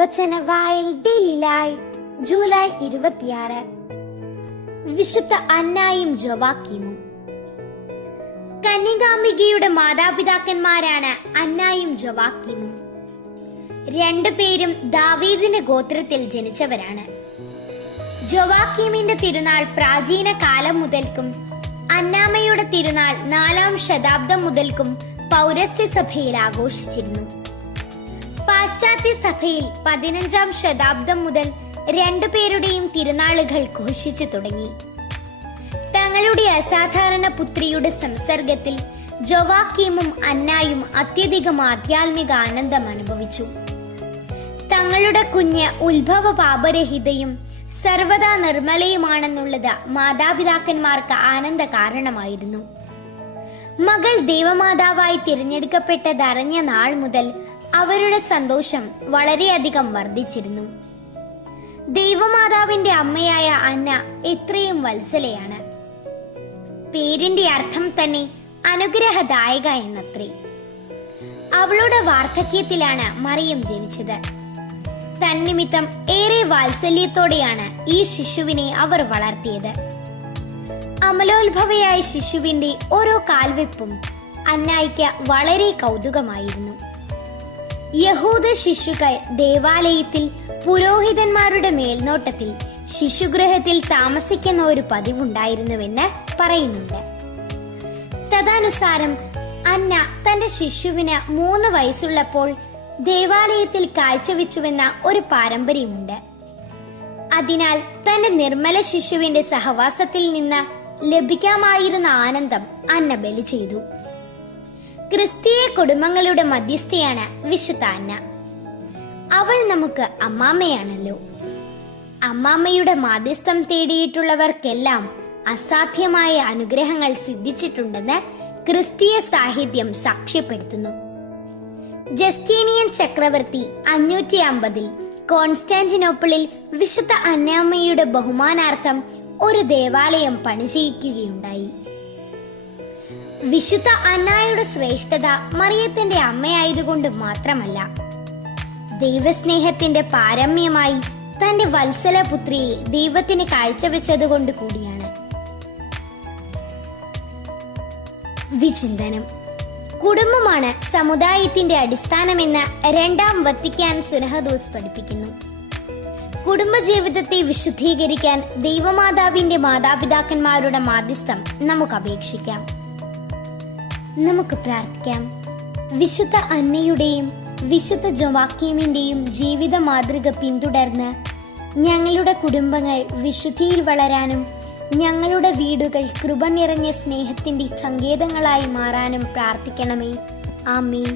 Vachanavayal daily light July 26. വിശുദ്ധ അന്നായും ജോവാക്കീമും. കന്യകാംബികയുടെ മാതാപിതാക്കന്മാരാണ് അന്നായും ജോവാക്കീമും. രണ്ടുപേരും ദാവീദിന്റെ ഗോത്രത്തിൽ ജനിച്ചവരാണ്. ജോവാക്കീമിന്റെ തിരുനാൾ പ്രാചീന കാലം മുതൽക്കും അന്നാമയുടെ തിരുനാൾ 4-ാം ശതാബ്ദം മുതൽക്കും പൗരസ്ത്യ സഭയിൽ ആഘോഷിച്ചിരുന്നു. പാശ്ചാത്യ സഭയിൽ 15-ാം ശതാബ്ദം മുതൽ രണ്ടുപേരുടെയും തിരുനാളുകൾ ഘോഷിച്ചു തുടങ്ങി. തങ്ങളുടെ അസാധാരണ പുത്രിയുടെ സംസർഗത്തിൽ ജോവാക്കീമും അന്നായും അത്യധികം ആധ്യാത്മിക ആനന്ദം അനുഭവിച്ചു. തങ്ങളുടെ കുഞ്ഞ് ഉത്ഭവ പാപരഹിതയും സർവദാ നിർമ്മലയുമാണെന്നുള്ളത് മാതാപിതാക്കന്മാർക്ക് ആനന്ദ കാരണമായിരുന്നു. മകൾ ദൈവമാതാവായി തിരഞ്ഞെടുക്കപ്പെട്ടതറിഞ്ഞ നാൾ മുതൽ അവരുടെ സന്തോഷം വളരെയധികം വർദ്ധിച്ചിരുന്നു. ദൈവമാതാവിന്റെ അമ്മയായ അന്ന എത്രയും വത്സലയാണ്. പേരിന്റെ അർത്ഥം തന്നെ അനുഗ്രഹദായക എന്നത്രേ. അവളുടെ വാർദ്ധക്യത്തിലാണ് മറിയം ജനിച്ചത്. തന്നിമിത്തം ഏറെ വാത്സല്യത്തോടെയാണ് ഈ ശിശുവിനെ അവർ വളർത്തിയത്. അമലോത്ഭവയായ ശിശുവിന്റെ ഓരോ കാൽവെപ്പും അന്നായിക്ക് വളരെ കൗതുകമായിരുന്നു. യഹൂദ ശിശുക്കൾ ദേവാലയത്തിൽ പുരോഹിതന്മാരുടെ മേൽനോട്ടത്തിൽ ശിശുഗൃഹത്തിൽ താമസിക്കുന്ന ഒരു പതിവുണ്ടായിരുന്നുവെന്ന് പറയുന്നുണ്ട്. തദനുസാരം അന്ന തന്റെ ശിശുവിന് 3 വയസ്സുള്ളപ്പോൾ ദേവാലയത്തിൽ കാഴ്ചവെച്ചുവെന്ന ഒരു പാരമ്പര്യമുണ്ട്. അതിനാൽ തന്റെ നിർമ്മല ശിശുവിന്റെ സഹവാസത്തിൽ നിന്ന് ലഭിക്കാമായിരുന്ന ആനന്ദം അന്ന ബലി ചെയ്തു. ക്രിസ്തീയ കുടുംബങ്ങളുടെ മധ്യസ്ഥയാണ് വിശുദ്ധ അന്ന. അവൾ നമുക്ക് അമ്മാമ്മയാണല്ലോ. അമ്മാമ്മയുടെ മാധ്യസ്ഥം തേടിയിട്ടുള്ളവർക്കെല്ലാം അസാധ്യമായ അനുഗ്രഹങ്ങൾ സിദ്ധിച്ചിട്ടുണ്ടെന്ന് ക്രിസ്തീയ സാഹിത്യം സാക്ഷ്യപ്പെടുത്തുന്നു. ജസ്റ്റീനിയൻ ചക്രവർത്തി 550-ൽ കോൺസ്റ്റാന്റിനോപ്പിളിൽ വിശുദ്ധ അന്നാമ്മയുടെ ബഹുമാനാർത്ഥം ഒരു ദേവാലയം പണിചെയ്യിക്കുകയുണ്ടായി. വിശുദ്ധ അന്നായുടെ ശ്രേഷ്ഠത മറിയത്തിന്റെ അമ്മയായതുകൊണ്ട് മാത്രമല്ല, ദൈവസ്നേഹത്തിന്റെ പാരമ്യമായി തന്റെ വത്സല പുത്രിയെ ദൈവത്തിന് കാഴ്ചവെച്ചതുകൊണ്ട് കൂടിയാണ്. വിചിന്തനം. കുടുംബമാണ് സമുദായത്തിന്റെ അടിസ്ഥാനമെന്ന് 2-ാം വത്തിക്കാൻ സുനഹദോസ് പഠിപ്പിക്കുന്നു. കുടുംബജീവിതത്തെ വിശുദ്ധീകരിക്കാൻ ദൈവമാതാവിന്റെ മാതാപിതാക്കന്മാരുടെ മാധ്യസ്ഥം നമുക്ക് അപേക്ഷിക്കാം. നമുക്ക് പ്രാർത്ഥിക്കാം. വിശുദ്ധ അന്നയുടെയും വിശുദ്ധ ജോവാക്കീമിന്റെയും ജീവിത മാതൃക പിന്തുടർന്ന് ഞങ്ങളുടെ കുടുംബങ്ങൾ വിശുദ്ധിയിൽ വളരാനും ഞങ്ങളുടെ വീടുകൾ കൃപ നിറഞ്ഞ സ്നേഹത്തിന്റെ സങ്കേതങ്ങളായി മാറാനും പ്രാർത്ഥിക്കണമേ. ആമീൻ.